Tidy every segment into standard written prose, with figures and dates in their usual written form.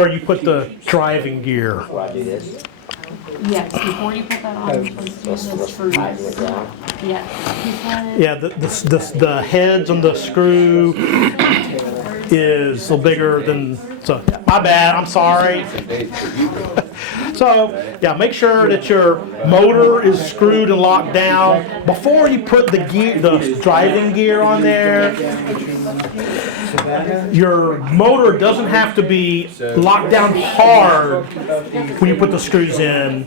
Where you put the driving gear. Where I do this. Yes, before you put that on, let's do the screws. Tighten it down. Yes. He said- Yeah, the heads on the screw is a little bigger than, so, my bad, I'm sorry. So, yeah, make sure that your motor is screwed and locked down before you put the gear, the driving gear on there. Your motor doesn't have to be locked down hard when you put the screws in,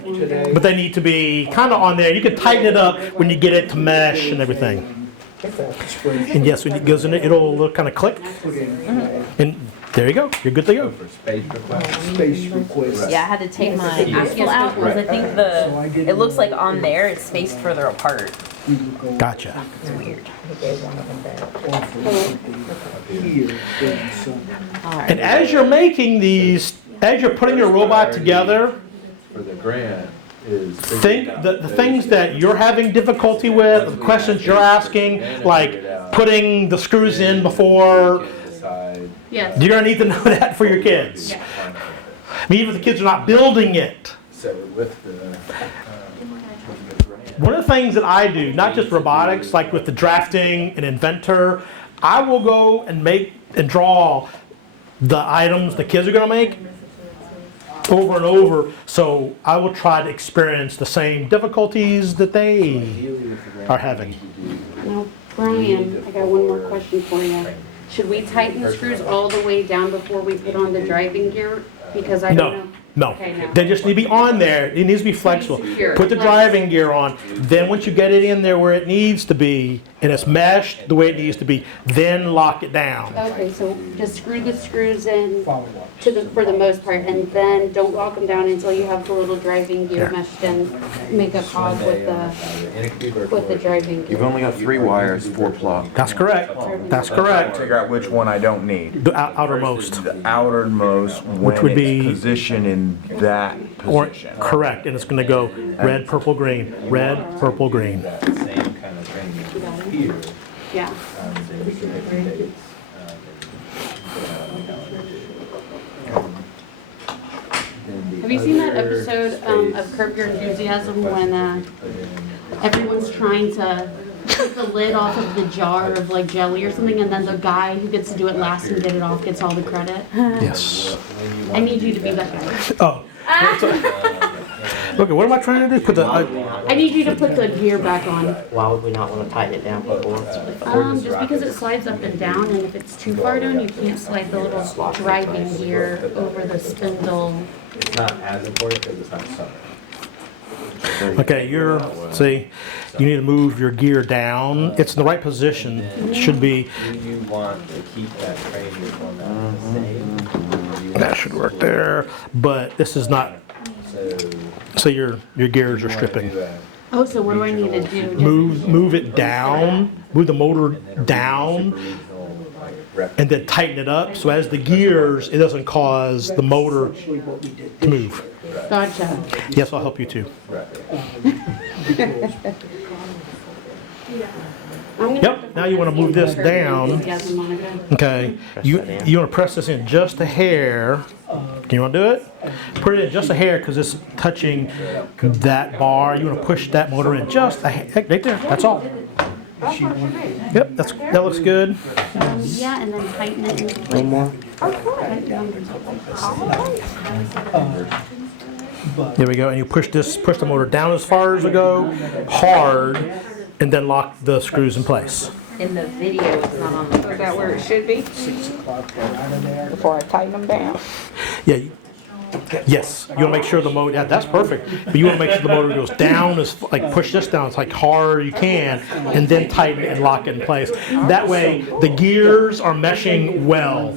but they need to be kind of on there. You can tighten it up when you get it to mesh and everything. And yes, when it goes in it, it'll kind of click. And there you go. You're good to go. Space request. Yeah, I had to take my axle out because I think it looks like on there it's spaced further apart. Gotcha. It's weird. And as you're making these, as you're putting your robot together, For the grant is. think that the things that you're having difficulty with, the questions you're asking, like putting the screws in before, Decide. Yes. you're gonna need to know that for your kids. I mean, even if the kids are not building it. So with the grant. One of the things that I do, not just robotics, like with the drafting and inventor, I will go and make and draw the items the kids are gonna make over and over, so I will try to experience the same difficulties that they are having. Now, Brian, I got one more question for you. Should we tighten the screws all the way down before we put on the driving gear? Because I don't know. No, Okay, no. they just need to be on there. It needs to be flexible. Secure. Put the driving gear on. Then once you get it in there where it needs to be, and it's meshed the way it needs to be, then lock it down. Okay, so just screw the screws in Follow up. for the most part, and then don't lock them down until you have the little driving gear Yeah. meshed in. Make a cog with the driving You've gear. only got 3 wires, 4 plug. That's correct. That's correct. Figure out which one I don't need. The outermost. The outermost, when would it's be- positioned in that Or, position. correct, and it's gonna go red, purple, green, red, purple, green. That same kind of thing here. Yeah. There's certain dates, Have you seen that episode of Curb Your Enthusiasm when everyone's trying to take the lid off of the jar of like jelly or something, and then the guy who gets to do it last and get it off gets all the credit? Yes. I need you to be that guy. Oh. Okay, what am I trying to do? Put the, I need you to put the gear back on. Why would we not want to tighten it down before? Just because it slides up and down, and if it's too far down, you can't slide the little driving gear over the spindle. It's not as important because it's not summer. okay, see, you need to move your gear down. It's in the right position. It should be, Do you want to keep that training format the same? that should work there, but this is not, so your gears are stripping. Oh, so what do I need to do? Just- Move it down, move the motor down, and then tighten it up, so as the gears, it doesn't cause the motor to move. Gotcha. Yes, I'll help you too. I'm gonna Yep, now you want to move this down. Enthusiasm, Monica. Okay, you want to press this in just a hair. Can you want to do it? Put it in just a hair because it's touching that bar. You want to push that motor in just a hair, right there. That's all. Yep, that looks good. Yeah, and then tighten it into place. One more? There we go. And you push the motor down as far as it go, hard, and then lock the screws in place. In the video, it's not on the. Is that where it should be? 6 o'clock, we're out of there. Before I tighten them down? Yeah. Yes, you want to make sure the motor, yeah, that's perfect. But you want to make sure the motor goes down, like push this down as like hard you can, and then tighten it and lock it in place. That way, the gears are meshing well.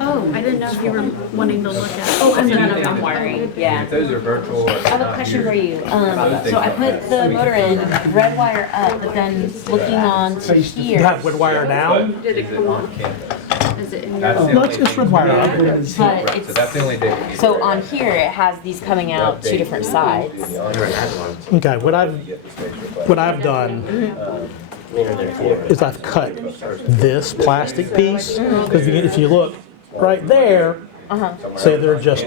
Oh, I didn't know if you were wanting to look at. Oh, I'm done, I'm wiring, yeah. If those are virtual or I have a question for you. So I put the motor in, red wire up, but then looking on to You here. have red wire down. Did it come on? campus. Is it in That's your? the No, only it's red thing. wire up. But Right, so it's, that's the only day. so on here, it has these coming out 2 different sides. Okay, what I've done is I've cut this plastic piece, because if you look right there, Say they're just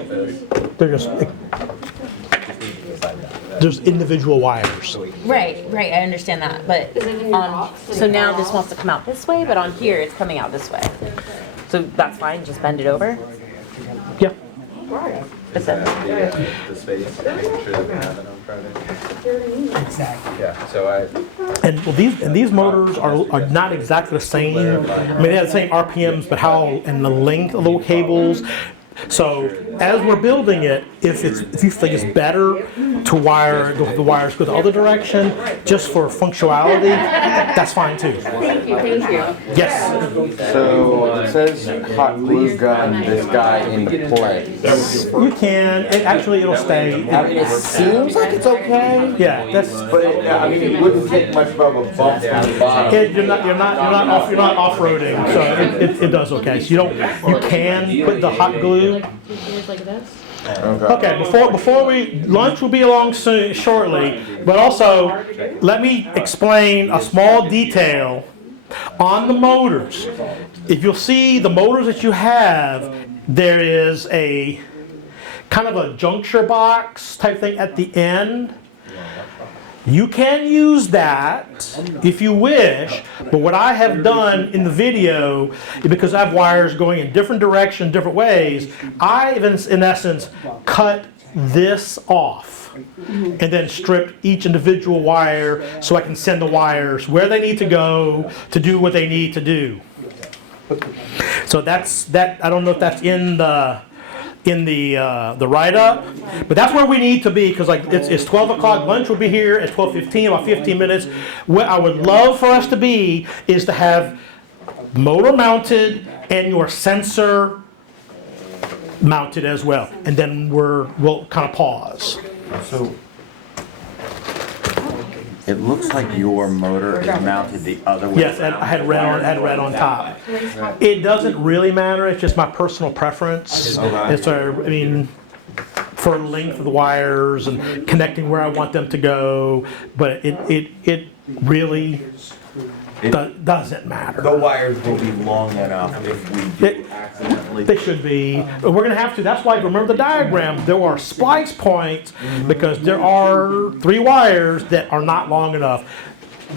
there's individual wires. Right, I understand that, but so now this wants to come out this way, but on here it's coming out this way. So that's fine, just bend it over. Yeah. But then- The space, make sure that we have it on Friday. Exactly. Yeah, so And well, these motors are not exactly the same. I mean, they have the same RPMs, but how and the length of the cables. So as we're building it, if you think it's better to wire the wires go the other direction, just for functionality, that's fine too. Thank you, thank you. Yes, So it says hot glue gun this guy in place. you can. It'll stay. I mean, it seems like it's okay, Yeah, that's. but I mean, it wouldn't take much of a bump from the bottom. You're not off-roading, so it does okay. So you can put the hot glue. Like this? Okay, before lunch will be along soon, shortly, but also, let me explain a small detail on the motors. If you'll see the motors that you have, there is a kind of a juncture box type thing at the end. You can use that if you wish, but what I have done in the video, because I have wires going in different directions, different ways, I have in essence cut this off and then stripped each individual wire so I can send the wires where they need to go to do what they need to do. So that's that. I don't know if that's in the write-up, but that's where we need to be, because like it's 12 o'clock. Lunch will be here at 12:15, about 15 minutes. What I would love for us to be is to have motor mounted and your sensor mounted as well, and then we'll kind of pause. So it looks like your motor is mounted the other way. Yes, and I had red on top. It doesn't really matter. It's just my personal preference. Okay. It's I mean, for length of the wires and connecting where I want them to go, but it really doesn't matter. The wires will be long enough if we do accidentally. They should be. We're going to have to. That's why, remember the diagram. There are splice points because there are 3 wires that are not long enough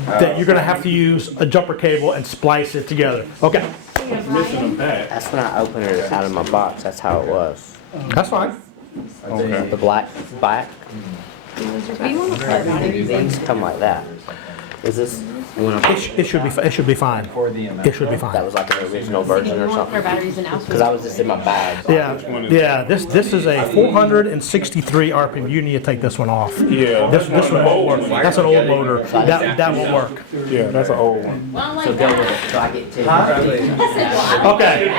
that you're going to have to use a jumper cable and splice it together. Okay. That's when I opened it out of my box. That's how it was. That's fine. The black back. Things come like that. Is this when I, It should be. It should be fine. It should be that fine. was like an original version or Our something? batteries and Because I was just in my bag. Yeah. This is a 463 RPM. You need to take this one off. Yeah, This one won't work. That's an old motor. That won't work. yeah, that's an old one. So go with it. So I get 10. Okay.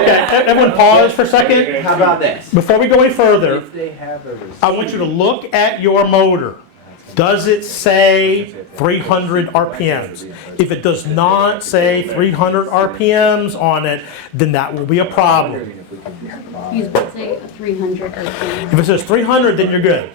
Okay. Everyone, pause for a second. How about this? Before we go any further, If they have a I want you to look at your motor. Does it say 300 RPMs? If it does not say 300 RPMs on it, then that will be a problem. Use, say, 300 RPM. If it says 300, then you're good.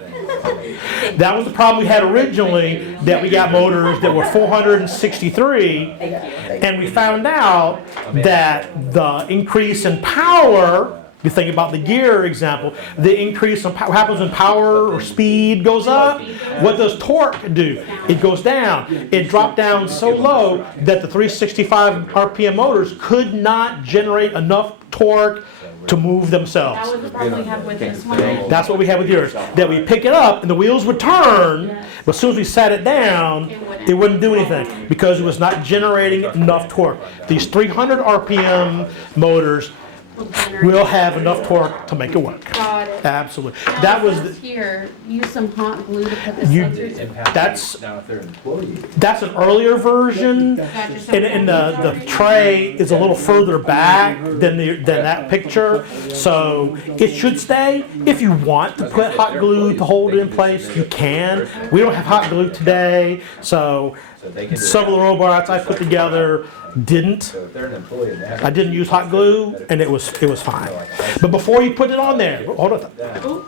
That was the problem we had originally, that we got motors that were 463, and we found out that the increase in power, you think about the gear example, the increase in power, what happens when power or speed goes up? What does torque do? It goes down. It dropped down so low that the 365 RPM motors could not generate enough torque to move themselves. That was the problem we have with this one. That's what we had with yours. That we pick it up and the wheels would turn, but as soon as we sat it down, it wouldn't do anything because it was not generating enough torque. These 300 RPM motors will have enough torque to make it work. Got it. Absolutely. That was Last year, use some hot glue to put the you. sensors. That's now if they're employees. that's an earlier version, Gotcha. So and the tray is a little further back than that picture, so it should stay. If you want to put hot glue to hold it in place, you can. We don't have hot glue today, so some of the robots I put together didn't. So if they're an employee, they have I didn't use hot glue, and it was fine. But before you put it on there, hold on.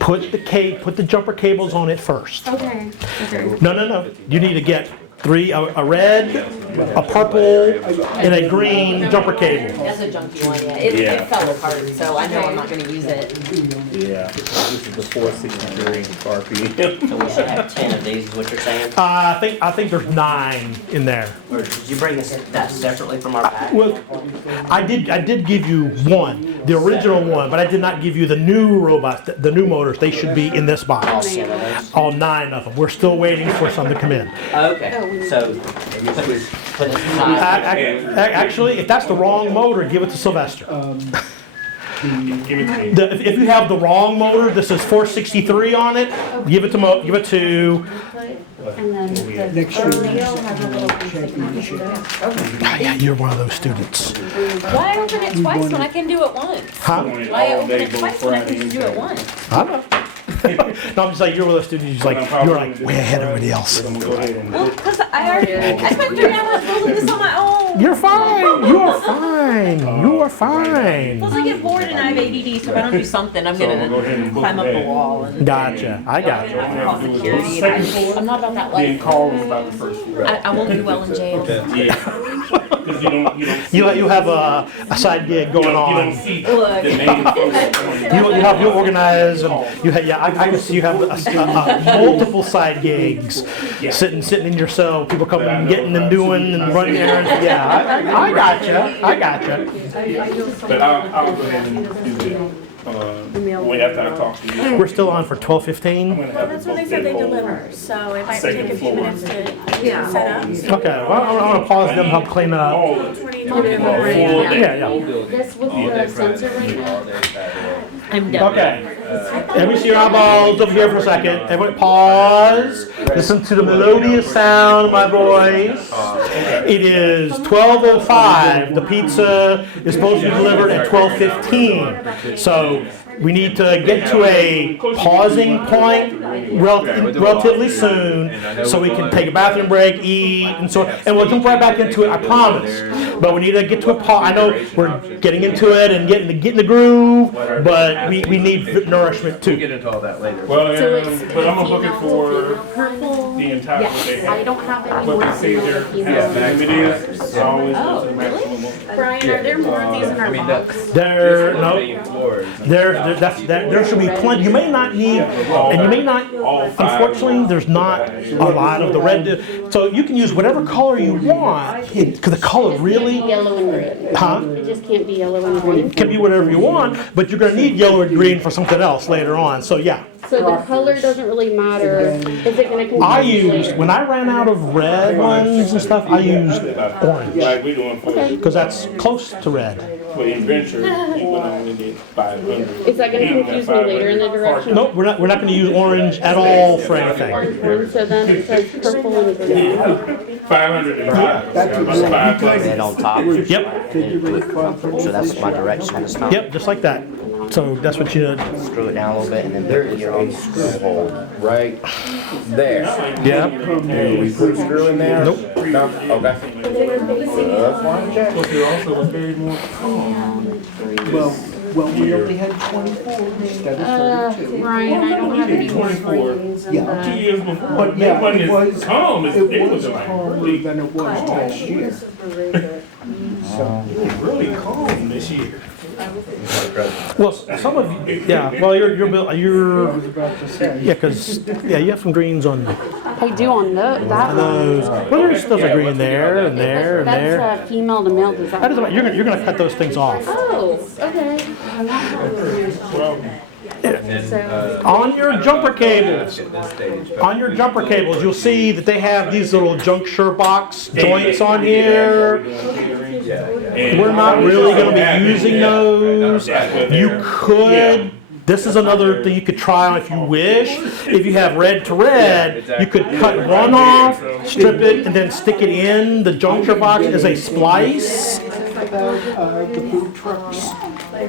Put the jumper cables on it first. Okay. Okay. No. You need to get a red, a purple, and a green jumper cable. That's a junky one, yeah. It fell apart, so I know I'm not gonna use it. Yeah, this is the 463 RPM. So we should have 10 of these, is what you're saying? I think there's 9 in there. Or did you bring that separately from our pack? Well, I did give you one, the original one, but I did not give you the new robots, the new motors. They should be in this box. All 9 of them. We're still waiting for some to come in. Okay, so put this aside. Actually, if that's the wrong motor, give it to Sylvester. If you have the wrong motor, this is 463 on it. Give it to And then the Next year, tornado has a little championship. Yeah, you're one of those students. Why open it twice when I can do it once? Huh? Why open it twice when I can just do it once? I don't know. No, I'm just like, you're one of those students, you're like way ahead of everybody else. Well, because I spent 3 hours building this on my own. You're fine. You are fine. You are fine. Plus I get bored and I have ADD, so if I don't do something, I'm gonna climb up the wall and Gotcha. I got you. call security. I'm not about that life. About the first I won't do well in jail. You have a side gig going on. Look, You organize and you have, yeah, I can see you have multiple side gigs sitting in your cell, people coming and getting and doing and running errands. Yeah, I gotcha. But I'll go ahead and do it. Wait, after I talk to you. We're still on for 12:15. That's when they said they deliver, so it might take a few minutes to set up. Okay, well, I'm gonna pause them, help clean it up. Yeah. This with the sensor right now. I'm done. Okay. Everybody see your eyeballs over here for a second. Everybody pause. Listen to the melodious sound of my voice. It is 12:05. The pizza is supposed to be delivered at 12:15. So we need to get to a pausing point relatively soon so we can take a bathroom break, eat, and so on. And we'll jump right back into it, I promise. But we need to get to a pause. I know we're getting into it and getting the groove, but we need nourishment We'll too. get into all that later. Well, So it's but I'm gonna look it for purple. the entire, what they I have. don't have any What more they say there, female. as it is, I always go to the maximum. Brian, are there more of these in our box? There should be plenty. You may not need, and you may not. Unfortunately, there's not a lot of the red. So you can use whatever color you want because the color really, Yellow and green. huh? It just can't be yellow and green. It can be whatever you want, but you're going to need yellow and green for something else later on. So yeah. So the color doesn't really matter. Is it gonna confuse I you used, later? when I ran out of red ones and stuff, I used orange Like we doing for because that's close to red. adventure, you would only need 500. Is that gonna confuse me later in the direction? Nope, we're not going to use orange at all for anything. So then it says purple and green. 500 and five. That's 5 plus. Red on top. Yep, So that's my direction of the stone. yep, just like that. So that's what you did. Screw it down a little bit and then there is your screw hole. Right there. Yeah. Do we put a screw in there? Nope. No? Okay. That's one check. But there also was very more calm. Well, we only had 24 instead of 32. Brian, I don't have any more greens in Yeah. 2 the. years before. But yeah, That wasn't it as was, calm as it it was was like calmer really, than it was last year. really calm this year. Well, some of you, yeah. Well, you're, yeah, because you have some greens on I do on that one. those. Well, there's a green there and there and there. That's female to male, does That that? doesn't matter. You're gonna cut those things off. Oh, okay. So, On your jumper cables, you'll see that they have these little juncture box joints on here. We're not really going to be using those. You could, this is another thing you could try on if you wish. If you have red to red, you could cut one off, strip it, and then stick it in the juncture box as a splice. The food trucks.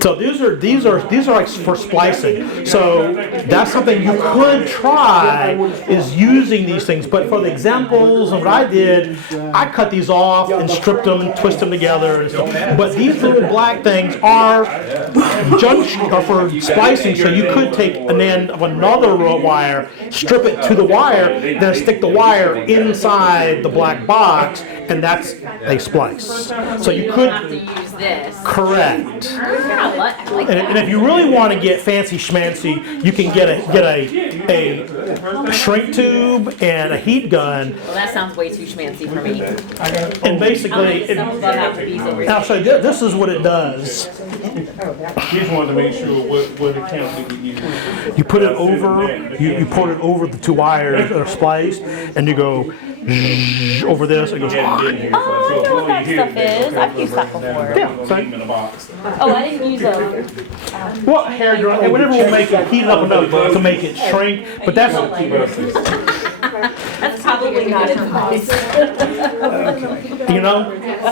So these are like for splicing. So that's something you could try is using these things. But for the examples of what I did, I cut these off and stripped them and twist them together and stuff. But these little black things are junction or for splicing. So you could take an end of another wire, strip it to the wire, then stick the wire inside the black box, and that's a splice. So you could have to use this. correct. I like And, that. and if you really want to get fancy schmancy, you can get a shrink tube and a heat gun, Well, that sounds way too schmancy for me. and basically, now so this is what it does. We just wanted to make sure what account did we use. You put it over, you put it over the two wires that are spliced, and you go over this. It goes. Oh, I know what that stuff is. I've used that before. Yeah, so, In a box. Oh, I didn't use a. well, hair dry, and whatever will make it heat it up enough to make it shrink. But that's That's probably not advice.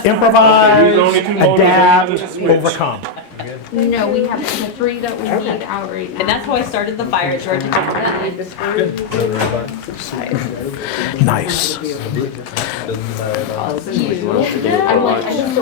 Improvise, adapt, overcome. No, we have the 3 that we need out right now. And that's how I started the fire, Georgia. Nice. I'm like, I just